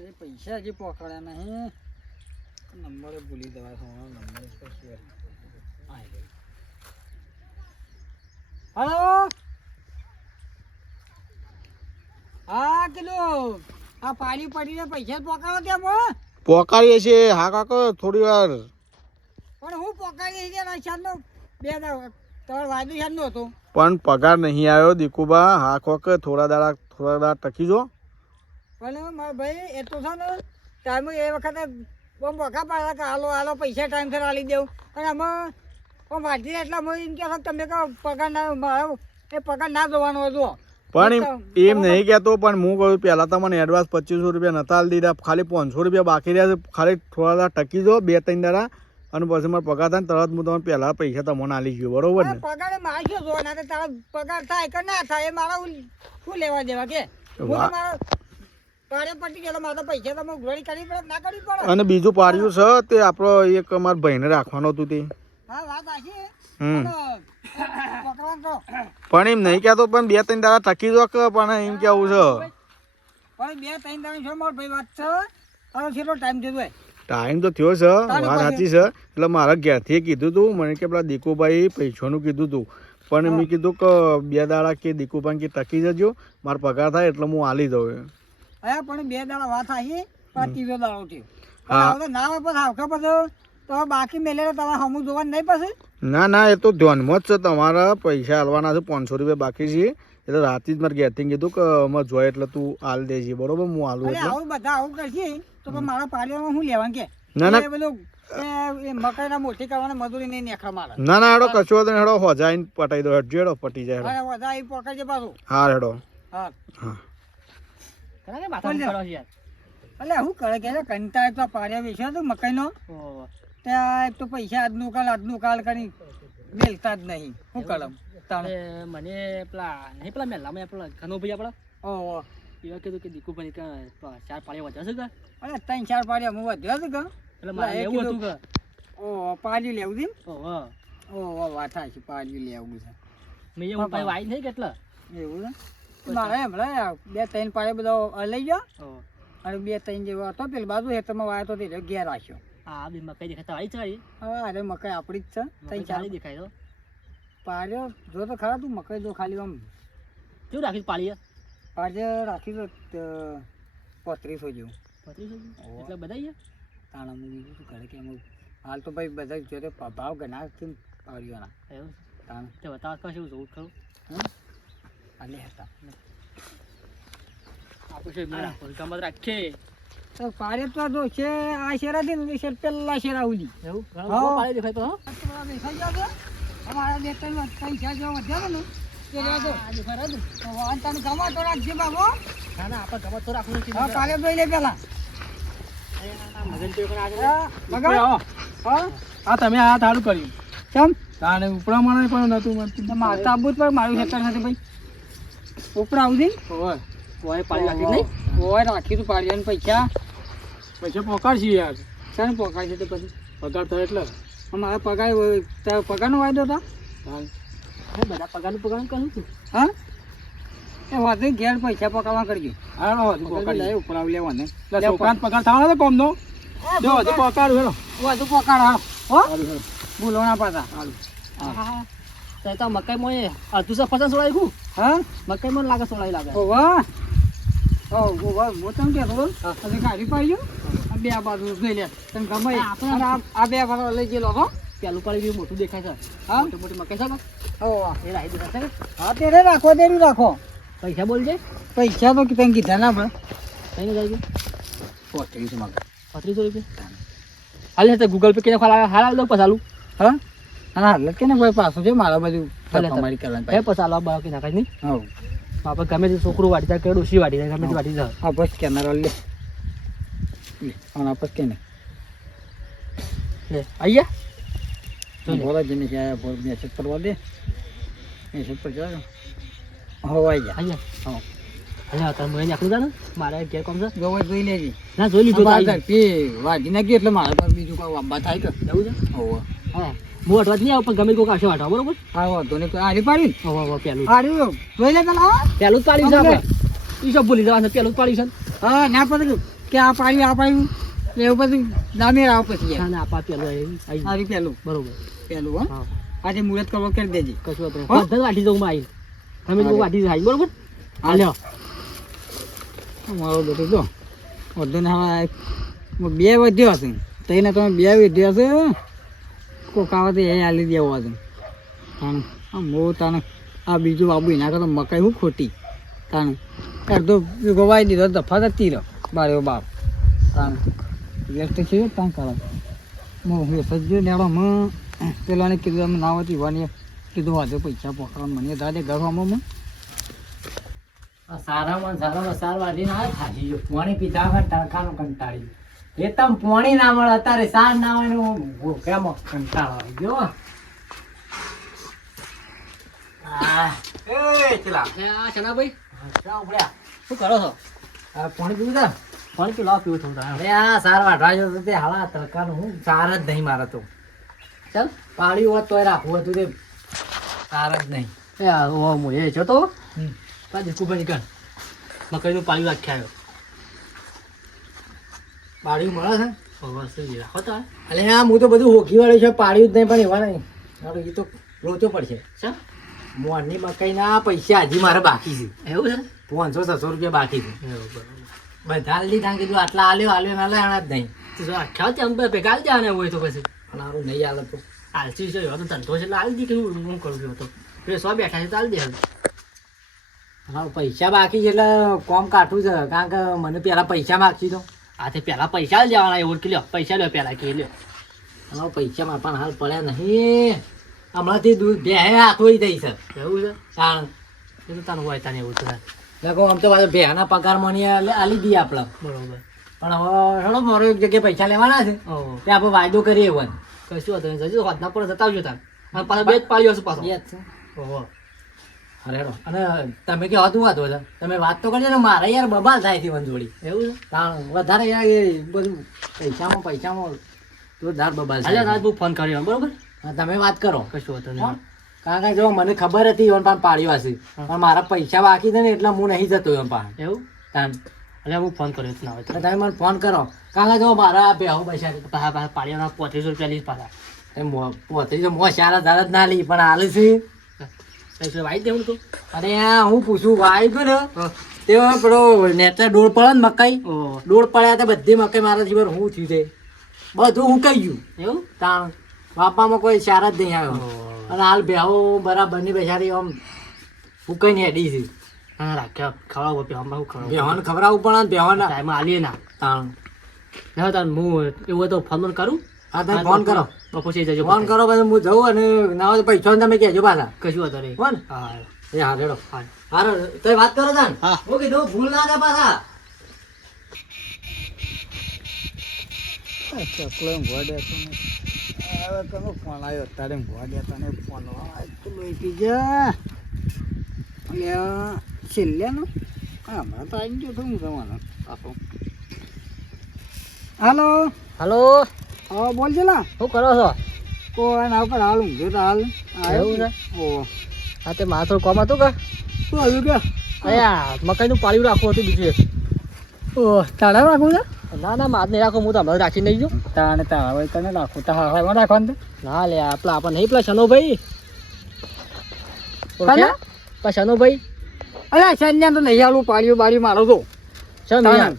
હજી પૈસા હજી પકડ્યા નહીં. નંબર ભૂલી દેવાય. નંબર હલો, હા કીધું આ પાણી પડીને પૈસા પકડો ત્યાં પોકારીએ છીએ. હા કાકા થોડી વાર. પણ હું પકડી શાનનો 2 તમારો વાયદો શાનનો હતો. પણ પગાર નહીં આવ્યો દીકુબા. હા કાકા થોડા દાડા ટકી જો. પણ મારા ભાઈ એ તો છે ને ટાઈમ એ વખતે બહુ મોકા પાડ્યા કે હાલો પૈસા ટાઈમસર આલી દેવું. અને આમાં વાંચી એટલા એમ કે તમે કહો પગાર ના મારો એ પગાર ના જોવાનો હતો. પણ એમ નહીં કહેતો. પણ હું કહું પહેલાં તમને એડવાન્સ 2500 રૂપિયા નતા આલી દીધા. ખાલી 500 રૂપિયા બાકી રહ્યા છે. ખાલી થોડા દાડા ટકી જો 2-3 દાડા અને પછી મારે પગાર થાય ને તરત હું તમને પહેલા પૈસા તમને આલી ગયો. બરોબર ને? પગાર મારે શું જોવાના કે તારા પગાર થાય કે ના થાય એ મારા શું લેવા દેવા કે પટી ગયેલો મારા પૈસા તમે ઉઘરાણી કરવી પડે ના કરવી પડે. અને બીજું પાડ્યું છે તે આપણો એક અમારા ભાઈને રાખવાનું હતું તે. હા વાત આખી પણ એમ નહીં કહેતો. પણ 2-3 દાડા ટકી જો કે પણ એમ કેવું છે. પણ 2-3 દાડા છો મારો ભાઈ વાત છે. હવે કેટલો ટાઈમ થયો? ટાઈમ તો થયો છે. વાત સાચી છે. એટલે મારા ઘેરથી કીધું તું મને કે પેલા દીકુભાઈ પૈસાનું કીધું તું. પણ મેં કીધું કે 2 દાડા કે દીકુભાઈ કે ટકી જજો મારો પગાર થાય એટલે હું આલી દઉં. હા પણ 2 દાડા વાત આવી પણ 3જો દાડો થયો. ના હોય પછી આવખા પછી તો બાકી મેલેલા તમારે હમું જોવાનું નહીં પછી. ના એ તો ધ્યાનમાં જ છે. તમારા પૈસા હાલવાના છે 500 રૂપિયા બાકી છે. એટલે રાતે જ મારે ઘેરથી કીધું કે અમે જોઈએ એટલે તું હાલ દેજે. બરોબર હું હાલું એટલે આવું બધા આવું કરશે તો મારા પાડીમાં હું લેવાનું કે ના બધું મકાઈના મોટી કરવાની મજૂરી નહીં નેખા મારે. ના હેડો કશો તો હેડો હોજાઈને પટાઈ દો. હેડો પટી જાય. હોજા એ પકડજે પાછું. હા હેડો. હા એટલે હું કરે કે કંટાળ તો પાડ્યા વિશે તો મકાઈનો ત્યાં એક તો પૈસા આજનું કાલ કરી મેલતા જ નહીં. શું કરમ મને પેલા મેલામાં પેલા ઘણો ભાઈ આપડા ઓહો એવા કીધું કે દીકુભાઈ 4 પાળીઓ વધ્યા છે કે અરે 3-4 પાડ્યા હું વધ્યો છું કે એટલે મારે એવું હતું કે ઓહો પાડ્યું લેવું છે. ઓહો વાત છે પાડ્યું લેવું છે. મેં એવું ભાઈ વાઈ નહીં કેટલા એવું છે મારે હમણાં 2-3 પાડે બધો લઈ ગયો અને 2-3 જેવો હતો પેલી બાજુ હેતરમાં વાયો તો તે ઘેર રાખ્યો. હા બી મકાઈ દેખાતા વાઈ ચાલી. હવે અરે મકાઈ આપણી જ છે. 3-4 દેખાય તો પાડ્યો જો તો ખરા તું મકાઈ જો ખાલી આમ કેવું રાખી પાળીએ પાડે રાખી તો 3500 જેવું. 3500 એટલે બધા તાણા બીજું શું કરે કે એમ હાલ તો ભાઈ બધા જોતે ભાવ ઘણા પાડ્યોના એવું તાણ તે બતાવ કશું જોવું ખરું હાલે હતા આપણે શું મેળા ગમત રાખીએ તો પાડે તો જો છે આ શેરાથી ને શેર પેલા શેરા ઉલી એવું ઘણો પાળી દેખાય તો દેખાઈ ગયો છે અમારા 2-3 પૈસા જેવો વધ્યો ને તે લેવા દો તો વાન તને ગમા તો રાખજે બાબો. ના ના આપણે ગમત તો રાખવું નથી. હા કાલે જોઈ લે પેલા મગન તો હા તમે આ તાળું કર્યું કેમ તાણે ઉપરા માણે પણ નતું મળતું. મારે તો આબુ જ પણ મારું હેતર નથી ભાઈ ઉપરા આવું દઈ ઓય પાળી રાખી નહીં ઓય રાખી તું પાડ્યા પૈસા પોકાડશે યાર. શાને પકડાય છે તો પછી પગાર થાય એટલે મારા પગારનો વાયદો હતા. બધા પગારનું કહું છું. હા એ વધુ ઘેર પૈસા પકાવવા કરજો. હા ઉપરાવ લેવાને છોકરાને પગાર થવાનો તો કોમનો જો હજુ પગાર હેલો વધુ પકાડ હાલો હો ભૂલો ના પાતા. હા તો મકાઈમાં અડધું સો પચાસ સોળાયું. હા મકાઈમાં લાગે સોળાઈ લાગે. વાહ હું તને કહેતો તમે ગાડી પાડ્યો બે બાજુ જોઈ લે તને ગમે આ 2 બાજુ લઈ ગયેલો હો. પેલું પાડી બી મોટું દેખાય છે. હા મોટી મોટી મકાઈ છે ને એ રાખી દેખાય છે. હા તેને રાખો તેનું રાખો. પૈસા બોલજે. પૈસા તો તને કીધા ના ભાઈ કઈ જાય 3500 માંગે 3500 રૂપિયા હાલે તો ગૂગલ પે કે હાલ દઉં પછી હાલું. હા હા હાલ કે ને ભાઈ પાછું છે મારા બાજુ અમારી કરવાની એ પછી હાલ બાકી નાખાય નહીં. હા આપણે ગમે તે છોકરું વાટી જાય કે ડોસી વાટી જાય ગમે તે વાટી જાય. હા બસ કેનાર લે આપસ કે ને લે આયા બોલા જઈને જાય બોલ મેસેજ કરવા દે મેસેજ પર જાવ હવાઈ જા આયા હા અહીંયા તમે એને આખું જાને મારે ઘેર કોમ છે ગોવા જોઈ લેજી. ના જોઈ લીધું તો આવી. પે વાજી નાખી એટલે મારા પર બીજું કોઈ વાંબા થાય કે એવું છે. હોવ હા હું અટવા જ નહીં આવું પણ ગમે કોઈ આવશે વાટવા બરોબર. હા વાંધો નહીં તો આરી પાડી હો પેલું આરી જોઈ લે પેલા પેલું જ પાડી છે આપણે. એ સબ ભૂલી જવાનું પેલું જ પાડી છે. હા ના પડી કે આ પાડ્યું એટલે એવું બધું નામે આવો પછી યાર. અને આપા પેલું આવી સારું પહેલું બરોબર હો હા આજે મુહૂર્ત કરવો કરી દેજે. કશું વાંધો હો? નહીં. બધા વાટી દઉં માં આવી તમે લોકો વાટી જાય બરોબર હા લ્યો મારો બેટો જો વધુ ને હવે બે વધ્યો હશે તઈને તમે બે વધ્યો હશે કોક આવે તો એ હાલી દેવો હશે તાણે આમ બહુ તાણે આ બીજું બાબુ એના કરતા મકાઈ હું ખોટી તાણે અડધો ગવાઈ દીધો દફા જતી રહ્યો બારે બાપ તાણે વ્યસ્ત છે તાણ કરો હું વ્યસ્ત જ નેડો પેલાને કીધું અમે ના હોતી વાની કીધું વાંધો પૈસા પકડવાનું મને દાદે ઘરમાં સારામાં સાર વાઢી ના થાકી ગયો પોણી પીધા વગર તડકાનું કંટાળી ગયું. એ તમ પોણી ના મળે અત્યારે સાર ના હોય ને ભૂખ્યામાં કંટાળો આવી ગયો. આ ચનાભાઈ ક્યાં ઉપડ્યા? શું કરો છો આ પોણી પીવું તા? પાણી પી લાવ પીવું થોડું અરે આ સાર વાઢવા ગયો તો તે હાલા તડકાનું હું સાર જ નહીં મારે તો. ચાલ પાડ્યું હોત તોય રાખવું હતું તે સાર જ નહીં. એ આ હું એ છો તો હમ. પાછી કુબા નીકળ મકાઈનું પાણી રાખ્યા પાડ્યું મળે છે? આવ્યો રાખો તો અલે હા હું તો બધું હોકી વાળું છે પાડ્યું જ નહીં પણ એવા નહીં. મારું એ તો લોચો પડશે. ચાલ મોરની મકાઈના પૈસા હજી મારે બાકી છે. એવું છે 500-600 રૂપિયા બાકી છે. એવું બરોબર બધા હાલી ત્યાં કીધું આટલા આલ્યો ના લેવાના જ નહીં. તું જો આખ્યા છે અંબે ભેગા હાલ જાય ને હોય તો પછી મારું નહીં હાલે તો આલસી છે એવો તો ધંધો છે એટલે હાલ દી કે હું કરું છું તો એ સો બેઠા છે તો હાલ દે હાલ હા પૈસા બાકી છે એટલે કોમ કાઠું છે કારણ કે મને પેલા પૈસા માગી દો. આ તે પહેલા પૈસા જ લેવાના એવું કે લ્યો પૈસા લ્યો પહેલા કે લ્યો હવે પૈસા મારા પણ હાલ પડ્યા નહીં. હમણાંથી દૂધ બે હાથોઈ થઈ છે. એવું છે કારણ એ તો તારું હોય તાને એવું તો લગો આમ તો પાછો ભેના પગાર મની આલી દઈએ આપણે. બરોબર પણ હવે હેડો મારો એક જગ્યાએ પૈસા લેવાના છે ઓહો તે આપણે વાયદો કરીએ એવો જ. કશું હતું જજો હાથના પર જતા આવજો તાર અને પાછા બે જ પાડ્યો હશે પાછો એ જ છે. ઓહો અરે હેડો અને તમે કે હતું વાતો છે તમે વાત તો કરજો ને મારે યાર બબાલ થાય છે વંજોડી. એવું છે કારણ વધારે યાર એ બધું પૈસામાં જોરદાર બબાલ હાલે થાય. રાત બહુ ફોન કર્યો બરોબર હા, તમે વાત કરો. કશું હતું હો? નહીં કારણ કે જો મને ખબર હતી એમ પણ પાડ્યો હશે પણ મારા પૈસા બાકી છે ને એટલે હું નહીં જતો એમ પણ એવું તાન એટલે હું ફોન કર્યો જ ના હોય તો એટલે તમે મને ફોન કરો કારણ કે જો મારા બેહુ પૈસા પાછા પાછા પાડ્યાના 35 રૂપિયા લીધ પાછા પોતરી તો મો 4,000 જ ના લી પણ હાલે છે. પૈસા વાઈ દેવું તું અરે આ હું પૂછું ભાઈ ગયો ને તે પેલો નેચર ડોળ પડે ને મકાઈ ઓહો ડોળ પડ્યા તો બધી મકાઈ મારા જીવન હું થયું છે બધું હું કહી ગયું એવું તાણ બાપામાં કોઈ ચાર જ નહીં આવ્યો ઓહો અને હાલ બેહુ બરાબરની બેસાડી આમ ફૂકાઈને હેડી છે. હા રાખ્યા ખવડાવો હમણાં હું ખવડાવું બેહોને ખવડાવવું પડે ને બેહોને ટાઈમ આલીએ ના તાણ ના તાર હું એવું હોય તો ફોન કરું હા તમે ફોન કરો બપોર જજો ફોન કરો પછી હું જઉં અને ના હોય તો પૈસા તમે કહેજો પાછા કશું હતું નહીં હો ને હા એ હા રેડો હા હારો તો વાત કરો તાન હા. હું કીધું ભૂલ ના થાય પાછા. ચકલો ઘોડે હવે તમે ફોન આવ્યો તારે ઘોડે તને ફોન લોહી પી જા અને છેલ્લે નો હમણાં તો આવી ગયો હું જવાનો પાછો. હાલો હલો હા બોલ છે ના શું કરો છો કોઈ ના ઉપર હાલ ઊંઘ્યો તો હાલ એવું છે? ઓ હા તે મારે થોડું કામ હતું કે શું આવ્યું કે અયા મકાઈનું પાળ્યું રાખવું હતું બીજું એક ઓ તારા રાખવું છે ના ના મારે નહીં રાખો હું તો હમણાં રાખી નહીં જો તાણે તારા ભાઈ તને રાખું તારા હાથમાં રાખવાનું ના લે આપણા આપણને નહીં પેલા શનોભાઈ કોને? પેલા શનોભાઈ અરે સંજ્ઞા તો નહીં હાલું પાડ્યું બાળ્યું મારો તો શમ તાણે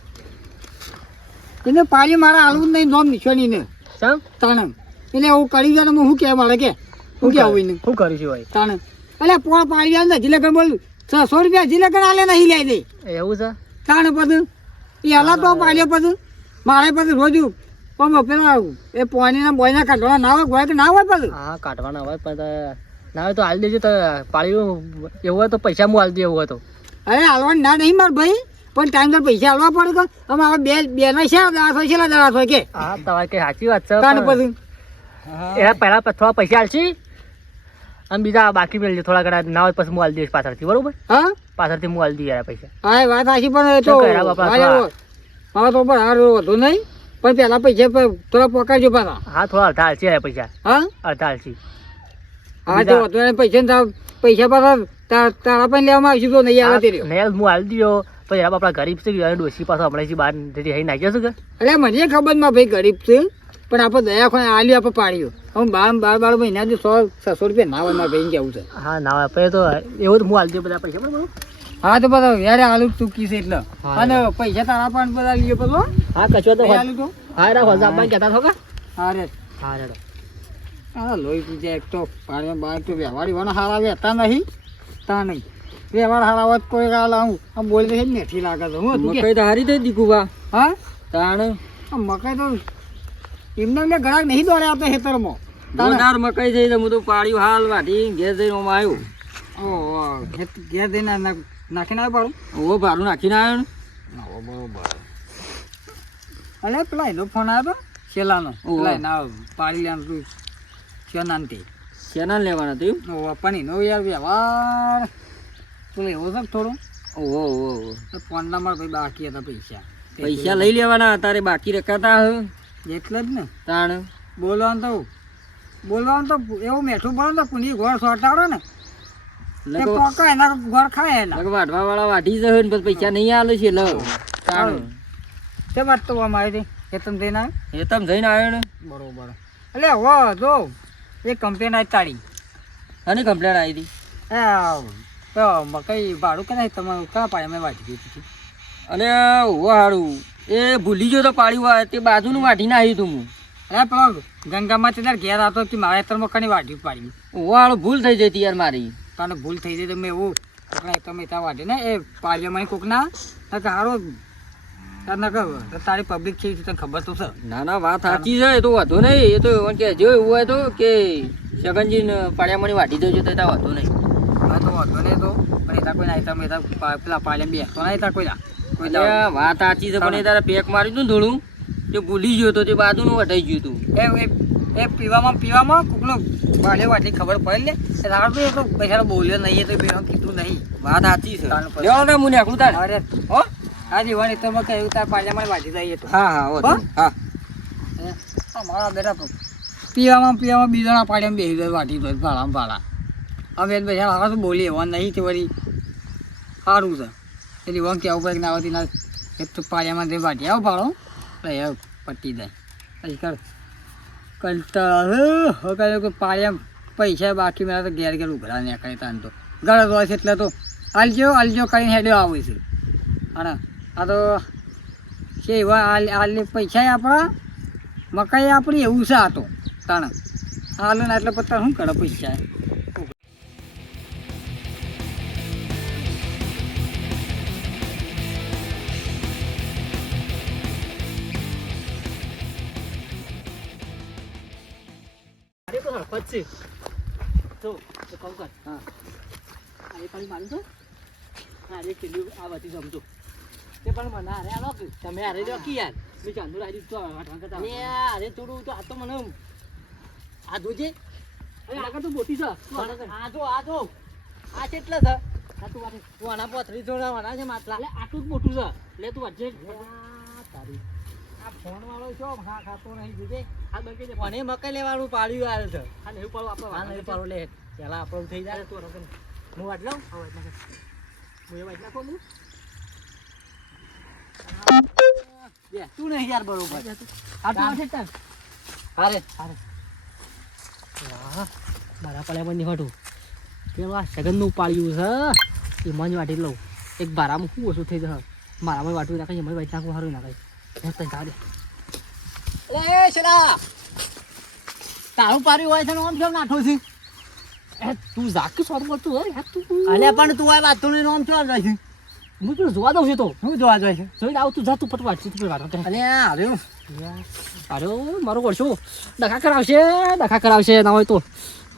એને પાડ્યું મારા હાલવું જ નહીં નોમ નિશાની ને શમ તાણે એટલે એવું કરી દે ને હું કે મારે કે હું કે આવું એને શું કર્યું છે ભાઈ તાણે એટલે પોળ પાડી દે ને હજી લગન બોલ 600 રૂપિયા હજી લગન આલે નહીં લઈ દે એવું છે તાણે પછી એ હલા તો પાડ્યો પછી મારે પછી રોજ પણ પેલા એ પોણીના બોયના કાઢવાના ના હોય ગોય કે ના હોય પછી હા કાઢવાના હોય પણ ના હોય તો હાલ દેજો તો પાળ્યું એવું હોય તો પૈસા હું હાલ દઉં એવું હોય તો અરે હાલવાની ના નહીં માર ભાઈ પણ ટાઈમ પર પૈસા હાલવા પડે કે અમારે બે ના છે દાડા હોય છે દાડા હોય કે હા તમારે કઈ સાચી વાત છે તાણે પણ પછી એ પહેલા થોડા પૈસા હાલશી અને બીજા બાકી મેળજો થોડા ઘણા ના હોય પછી હું હાલ દઈશ પાછળથી બરોબર હા પાછળથી હું હાલ દઈ યાર પૈસા હા એ વાત સાચી પણ એ તો શું કર્યા બાપા મારા તો પણ હાર વધુ નહીં પણ પેલા પૈસા થોડા પકાડજો પાછા હા થોડા અડધા હાલશી યાર પૈસા હા અડધા હાલશી હા તો વધુ નહીં પૈસા પાછા તારા પણ લેવામાં આવશે તો નહીં આવે તે રહ્યો. નહીં હું હાલ દો પછી આપણા ગરીબ છે કે ડોસી પાછો હમણાં બહાર રહી નાખ્યા છે કે એટલે મને ખબર માં ભાઈ ગરીબ છે પણ આપણે દયા ખોને આલ્યું આપણે પાડ્યું હવે 12 મહિના 100-600 રૂપિયા ના હોય મારા ભાઈ કેવું છે. હા ના આપણે તો એવું તો હું હાલ દઉં બધા પૈસા બરાબર. હા તો બધા યારે આલુ ચૂકી છે એટલે હા. અને પૈસા તારા પણ બધા લઈએ પેલો હા કચો તો આલુ તો હા રા હોજા આપવા કહેતા છો કે હા રે હા રેડો હા લોહી પીજે એક તો પાડે બહાર તો વ્યવહારી વાળા હારા વેતા નહીં તા નહીં વ્યવહાર હારા હોત કોઈ ગાલ આમ બોલી છે મેઠી લાગે છે હું તું મકઈ તો હારી થઈ દીકુબા હા તાણ મકાઈ તો એમને ઘણા નહીં દોડે આપણે ખેતરમાં જોરદાર મકઈ થઈ હું તો પાડ્યું હાલ વાઢી ઘેર જઈને ઓમાં આવ્યો. ઓહો ઘેર દઈને નાખીને આવે પાડું ઓ ભાડું નાખીને આવ્યો ને બરોબર અલે પેલા એનો ફોન આવ્યો છેલ્લાનો પેલા એના પાડી લેવાનું તું શેનાનથી શેના લેવાના હતું ઓહો પણ એનો યાર વ્યવહાર પેલો એવો છે થોડો ઓહો ઓહો ફોન નંબર ભાઈ બાકી હતા પૈસા પૈસા લઈ લેવાના તારે બાકી રખાતા એટલે જ ને તાણ બોલવાનું તો એવું મેઠું બોલો તો કુની ઘોર સોટાડો ને એ પોકા એના ઘોર ખાય એના વાઢવા વાળા વાઢી જશે ને પછી પૈસા નહીં આલે છે લ તાણ તે વાત તો આમ આવી હતી એ તમે જઈને આવ્યો એ તમે જઈને આવ્યો ને બરોબર એટલે હો જો એ કમ્પ્લેન આવી તારી અને કમ્પ્લેન આવી હતી એ તો મકઈ ભાડું કે નહીં તમારું ક્યાં પાડે મેં વાંચી દીધી અને ઓ હારું એ ભૂલી ગયો તો પાડ્યું હોય તે બાજુનું વાઢીને આવ્યું તું હું અરે પેલો ગંગામાં તે ઘેર આવતો કે મારા ખેતરમાં કની વાઢી પાડી ઓ હારું ભૂલ થઈ જતી યાર મારી તને ભૂલ થઈ જાય તો મેં એવું કોકના તમે ત્યાં વાઢી ને એ પાળિયામાં કોકના હારો તારી પબ્લિક છે તને ખબર તો છે ના ના વાત સાચી છે એ તો વાંધો નહીં એ તો એમ કે જો એવું હોય તો કે સગનજીને પાડ્યામાં વાઢી દેજો તો ત્યાં વાંધો નહીં હા તો વાંધો નહીં તો પણ એ કોઈ ના તમે પેલા પાળિયા બેસતો ના કોઈ કોઈ અલ્યા, વાત સાચી છે પણ એ તારે પેક માર્યું હતું ને થોડું તે ભૂલી ગયો તો તે બાજુનું વટાઈ ગયું હતું એ પીવામાં કોકનો પાળિયો વાટલી ખબર પડે ને એ તારો તો એ તો પૈસા બોલ્યો નહીં એ તો પીવામાં કીધું નહીં વાત સાચી છે તાનું પછી. લેવાનો હું નાખું તારે અરે હો હા જીવન તો મેં કહ્યું તાર પાળિયામાં વાંચી જઈએ તો હા હા વાંધો નહીં. હા મારા બેટા પીવામાં બીજાના પાળિયામાં બેસી જાય વાટી દો ભાડા અમે પૈસા હવે તો બોલીએ એવા નહીં તે વળી સારું છે એટલે વંક કેવું પડે કે ના આવતી ના એક તો પાળિયામાં તે વાટી આવો ભાડો એટલે એ પટી જાય પછી કંટાળો કે પાળિયા પૈસા બાકી મેળા તો ઘેર ઉઘરા ને કરે તાન તો ગરજ હોય છે એટલે તો આલજો કરીને હેડ્યો આવે છે અને આ તો છે એવા આલ પૈસા આપણા મકાઈ આપણી એવું છે આ તો તાણ હાલો ને એટલે પત્તા શું કરે પૈસા પછી તો કહું કર હા આ પાણી મારું છો હા એક કિલો આ બધી સમજો તે પણ મને અરે આલો તમે અરે જો કી યાર મેં ચાંદુ રાજી તો વાટવા કરતા ને અરે થોડું તો આ તો મને આ જોજે અરે આગળ તો મોટી છે આ જો આ કેટલા છે આ તું વાટે તું આના પોતરી જોડા વાના છે માટલા એટલે આટલું જ મોટું છે લે તું વાટજે તારી આ ફોન વાળો છો હા ખાતો નહીં જોજે આ બકે દે મને મકાઈ લેવાનું પાડ્યું આવે છે આ નહીં પાડો આપણે આ નહીં પાડો લે પેલા આપણો થઈ જાય તું રકમ હું વાટ લઉં આ વાટ નાખ હું એ વાટ નાખો હું બે તું નહીં યાર બરોબર આ તું વાટ તા અરે વાહ મારા પડે પણ નીકળું પેલું આ સગનનું પાડ્યું છે એ મન વાટી લઉં એક બારામાં શું ઓછું થઈ જશે મારામાં વાટવું નાખે એમાં વાટ નાખવું સારું નાખે જા દે એ શેલા તારું પાર્યું હોય છે ને આમ કેમ નાઠો છે એ તું જાકી સોર કરતું અરે યાર તું અલ્યા પણ તું આ વાત તો નહીં નામ ચાલ જાય છે હું પેલું જોવા દઉં છું તો શું જોવા જાય છે જોઈને આવું તું જા તું પટ વાંચી તું વાટો અલ્યા આવ્યો અરે મારું કરશો ડખા કરાવશે ના હોય તો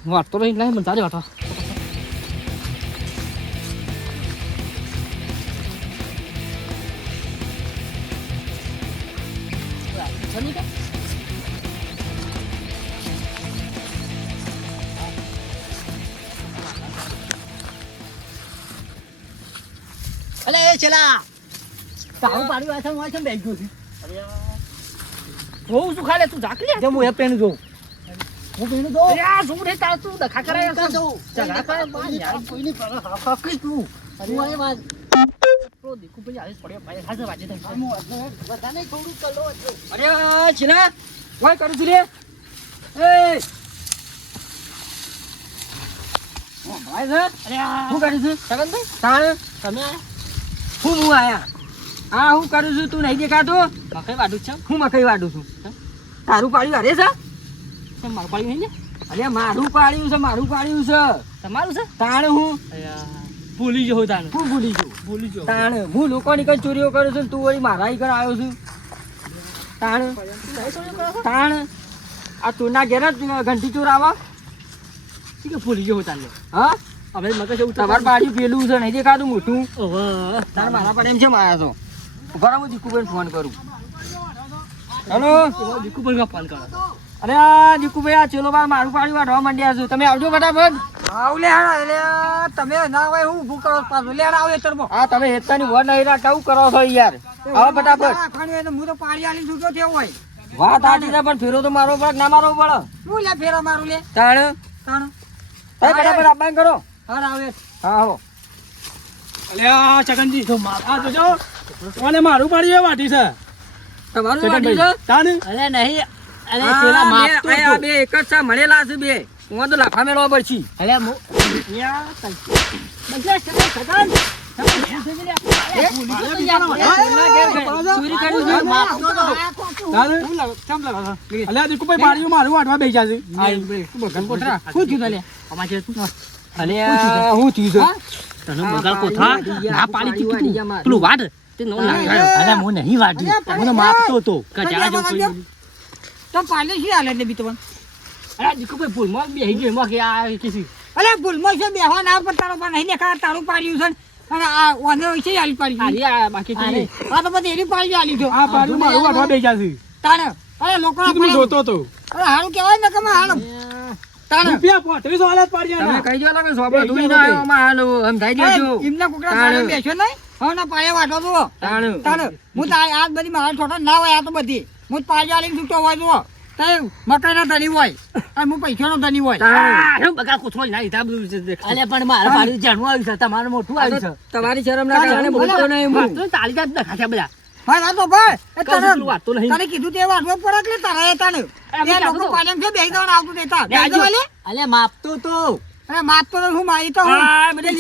વાટતો નહીં લાય મને તારે વાટો અલે એ ચલા તારું પાડ્યું આછા હોય છે બેગ ગયો છે જોઉં છું ખાલે તું ઝાક લે હું એ પેન જોઉં હું પીને જો યાર શું રે તાર તું ડખા કરાય છે ઝઘડા કરે બા યાર કોઈની પર હકલી તું તું આય વાત પેલો દીકુ ભાઈ આવે પડ્યો ભાઈ હાજર વાજે તો બધાને થોડું કલો હતો. અરે છીલા કોઈ કરું છું રે એ ભાઈ છે શું કરું છું સગનભાઈ તાણ તમે હું આયા હા હું કરું છું તું નહીં દેખાતો મકઈ વાડું છે હું મકઈ વાડું છું તારું પાડ્યું અરે છે મારું પાડ્યું નહીં અરે મારું પાડ્યું છે તમારું છે તાણ હું ભૂલી ગયો તાણ હું ભૂલી ગયો તાણ હું લોકોની કઈ ચોરીઓ કરું છું તું વળી મારા ઘર આવ્યો છું તાણ આ ચોરના ઘેર જ ઘંટી ચોર આવા ભૂલી ગયો તાને હા હવે મગજ એવું તમારે પાડ્યું પેલું છે નહીં દેખાતું મોટું તાર મારા પર એમ છે મારા તો બરાબર દીકુભાઈ ફોન કરું હેલો દીકુભાઈ ફોન કરો અરે દીકુભાઈ આ ચેલો બા મારું પાડ્યું વાઢવા માંડ્યા છું તમે આવજો ફટાફટ આવ લે હાડા એટલે તમે ના હોય હું ઊભું કરો પાછું લે આવ એતરમાં. હા તમે હેતાની વર નહીં રાખતા હું કરો છો યાર આવો ફટાફટ ખાણી હોય તો હું તો પાડી આલી છૂટો થયો હોય. વાત આટી છે પણ ફેરો તો મારો પડે ના મારો પડે હું લે ફેરા મારું લે તાણ તાણ તમે ફટાફટ આબાન કરો હાડ આવે હા હો અલ્યા ચકનજી તો આ જોજો કોને મારું પાડ્યું વાટી છે તમારું વાડી છે તાને અરે નહીં અરે પેલા માપ તો બે એક જ છે મળેલા છે બે હું તો લાફા મેળવા પડછી અરે મો અલ્યા દીકુભાઈ પાડ્યું મારું વાટવા બેસા છે શું થયું તને અમારે અરે હું થયું છે તને બગાડ કોથા ના પાડી દીધું પેલું વાટ તે નો લાગ્યો અરે હું નહીં વાટી હું માપતો તો કજા જો કોઈ તો પાલે શી હાલે ને બીતો અરે દીકુભાઈ ભૂલમાં બેહી ગયો એમાં કે આ કીધી અરે ભૂલમાં છે બેહવા ના પર તારો પણ નહીં દેખા તારું પાડ્યું છે અને આ વાંધો છે આલી પાડી આલી આ બાકી તો આ તો બધી એની પાડી આલી તો આ પાડ્યું મારું વાટવા બેસા છે તાણે અરે લોકો તું જોતો તો અરે હારું કહેવાય ને કમા હાલ તાણે રૂપિયા 35 હાલત પાડ્યા તમે કહી દો કે સોબા ધૂઈ ના આવ્યો માં હાલો એમ થઈ ગયો એમના કુકડા પાડે બેસ્યો નહીં હવે ના પાડે વાટો તો તાણે હું તો આ બધી મારા છોટા ના હોય આ તો બધી હું પાડી આલી છૂટો હોય તો તે મકાઈના ધણી હોય અને હું પૈસાનો ધણી હોય બગા કોથળો ના હિસાબ અલે પણ મારા પાડી જાણવા આવ્યું છે તમારું મોટું આવ્યું છે તમારી શરમ ના કારણે બોલતો નહીં હું તો તાળી જાત દેખાશે બધા ભાઈ વાતો ભાઈ એ કશું પેલું વાતો નહીં. તને કીધું તે વાટવો પડે એટલે તારે એ તાને એ લોકો પાડેમ છે બેહી જવાનું આવતું દેતા બેહી જવા લે અલે માપતો તો અરે માપ તો હું મારી તો હું આ બધા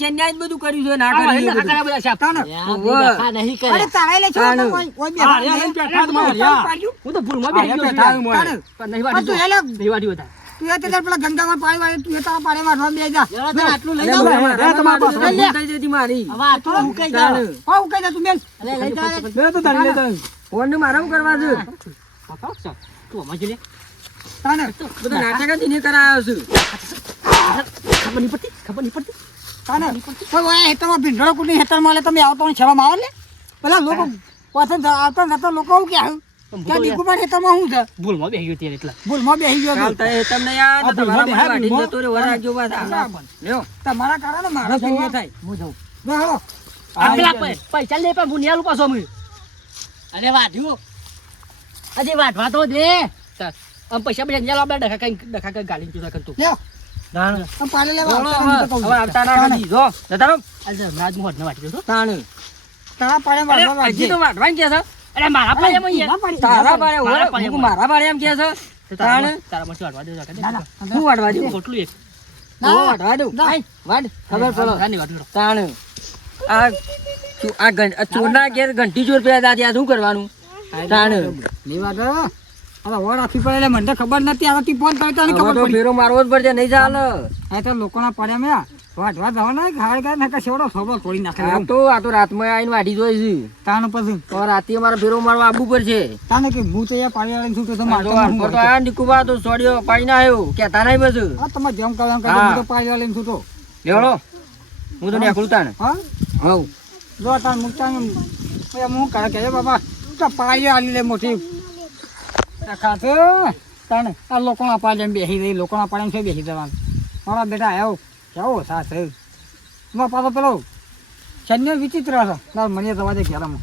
ચેન્નાઈ જ બધું કર્યું છે ના કર્યું બધા સાહેબ તાને નહીં કરે અરે તારે લે છો તો કોઈ બેહવા નહીં. હું તો ભૂલમાં બેહી ગયો છું તાને પણ નહીં પણ તું વાટી એલે નહીં વાટી બધા તું એ તે પેલા ગંગામાં પાણી વાળે તું એ તારા પાડે વાટવા બેહી જા મેં આટલું લઈ જાઉં તમારા પાસે થઈ જતી મારી હવે આટલું હુકાઈ જાય હા હું કહી દે તું બેન અલે લઈ જા લે તો તારી લે તો ફોન ને મારા કરવા છે તું અમાર જે લે તાને બધા નાટક જ નહીં કરાયો છું ખબર નહીં પડતી તાને કોઈ ઓય હેતરમાં ભીંડળો કુટની હેતરમાં લે તમે આવતો ને છેવા આવે લે પેલા લોકો પાછળ આવતા નતા લોકો હું કે આવ્યું ત્યાં દીકુમાર હેતરમાં હું છે ભૂલમાં બેહી ગયો ત્યારે એટલે ભૂલમાં બેહી ગયો તો. તમને યાદ તમારા મને વાટી જતો રે વરાગ જો વાત લ્યો તમારા કારણે મારો ભૂલ થાય હું જાઉં લો હાલો પેલા પૈસા લે પણ બુનિયાલું પાછો અમે અરે વાઢ્યો અજે વાઢવા તો દે આમ પૈસા બધા અંજાલો આપણે ડખા કઈ ગાલી ચૂસા કરતો લ્યો તાણ આમ પાલે લેવા આવતા નથી તો કહું. હવે આવતા ના કરી જો જતા રહો અરે રાજ મોહન ને વાટી દો તાણ તારા પાડે વાળવા અરે હજી તો વાઢવાનું કે છે અરે મારા પાડે માં યાર તારા પાડે ઓળખ હું મારા પાડે એમ કે છે તાણ તારા માં વાઢવા દે હું વાઢવા દઉં ખોટલું એક વાઢવા દઉં વાઢ ખબર પડો તાણ આ ચોરના ઘેર ઘંટી ચોર પેલા ત્યાં શું કરવાનું તાણ ની વાત હવે ઓર રાખી પડે એટલે મને તો ખબર નથી હવે તી ફોન કરતા ને ખબર પડી ફેરો મારવો જ પડશે નહીં ચાલે આ તો લોકોના પડ્યા મેં વાટવા જવાના ખાડ ગાય ને સેવડો સોબો છોડી નાખે આ તો રાતમાં આવીને વાઢી જોઈ છે તાણ પછી તો રાતે મારે ફેરો મારવા આવવું પડશે તાને કે હું તો એ પાડી વાળીને છૂટો તો મારતો તો આ નીકુબા તો સોડિયો પાડી ના આવ્યો કેતા નહીં બસ હા તમે જેમ કરો એમ કરો હું તો પાડી વાળીને છૂટો લેવડો હું તો નીકળું તાને હા હવ જો તાન મુકતા હું કરે કે બાબા તો પાડી આલી લે મોટી ખાતો તાને આ લોકોના પાડે બેસી રહી લોકોના પાડે છે બેસી જવાનું મારા બેટા આવ્યો કેવો સાથ એમાં પાછો પેલો સૈન્ય વિચિત્ર છે મને જવા દે ઘેરામાં